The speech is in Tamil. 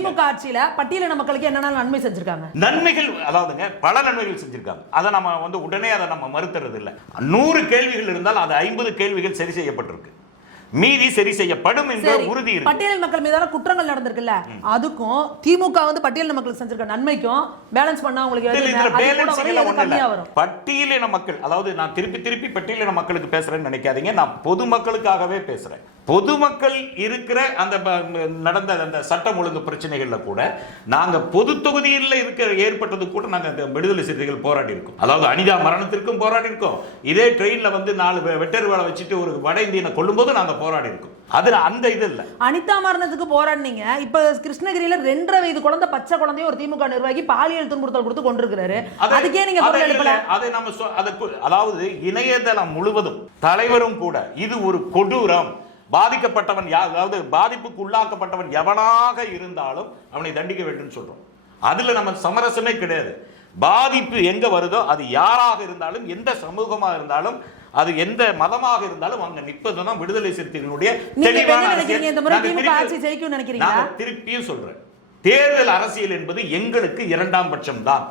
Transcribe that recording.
திமுக ஆட்சியில பட்டியலின மக்களுக்கு என்னென்ன நன்மை செஞ்சிருக்காங்க? நன்மைகள் அதாவதுங்க பல நன்மைகள் செஞ்சிருக்காங்க. அதை நம்ம வந்து உடனே அதை நம்ம மறுத்துறது இல்லை. 100 கேள்விகள் இருந்தால் அது 50 கேள்விகள் சரி செய்யப்பட்டிருக்கு, மீதி சரி செய்யப்படும் என்ற உறுதி இருக்கு. பட்டியல் மக்கள் மீதான குற்றங்கள் நடந்திருக்குல்ல, அதுக்கும் திமுக வந்து பட்டியல் மக்களுக்கு செஞ்சிருக்க நன்மைக்கும் பேலன்ஸ் பண்ணா உங்களுக்கு பட்டியலின மக்கள், அதாவது நான் திருப்பி பட்டியலின மக்களுக்கு பேசுறேன்னு நினைக்காதீங்க, நான் பொதுமக்களுக்காகவே பேசுறேன். பொதுமக்கள் இருக்கிற அந்த நடந்த அந்த சட்டம் ஒழுங்கு பிரச்சனைகள்ல கூட நாங்க பொது தொகுதியில் ஏற்பட்டது கூட நாங்க அந்த விடுதலை சிறுத்தைகள் போராடி இருக்கோம். அதாவது அனிதா மரணத்திற்கும் போராடி இருக்கோம். இதே ட்ரெயின்ல வந்து 4 வெட்டர் வேலை வச்சுட்டு ஒரு வட இந்தியனை கொல்லும் போது நாங்க போராடி இருக்கோம். அது அந்த இது இல்ல. அனிதா மரணத்துக்கு போராடினீங்க. இப்ப கிருஷ்ணகிரியில 2.5 வயது குழந்தை, பச்சை குழந்தைய ஒரு திமுக நிர்வாகி பாலியல் துன்புறுத்தல் கொடுத்து கொண்டிருக்கிறாரு. அதுக்கே நீங்க குரல் எழுப்பல. அதை நம்ம அதாவது இணையதளம் முழுவதும் தலைவரும் கூட இது ஒரு கொடூரம், பாதிக்கப்பட்டவன் அதாவது பாதிப்புக்கு உள்ளாக்கப்பட்டவன் எவனாக இருந்தாலும் அவனை தண்டிக்க வேண்டும் சொல்றோம். அதுல நம்ம சமரசமே கிடையாது. பாதிப்பு எங்க வருதோ அது யாராக இருந்தாலும், எந்த சமூகமாக இருந்தாலும், அது எந்த மதமாக இருந்தாலும் அங்க நிற்பதுதான் விடுதலை சிறுத்தைகளுடைய தெளிவான அரசியல். திருப்பியும் சொல்றேன், தேர்தல் அரசியல் என்பது எங்களுக்கு 2ஆம் பட்சம் தான்.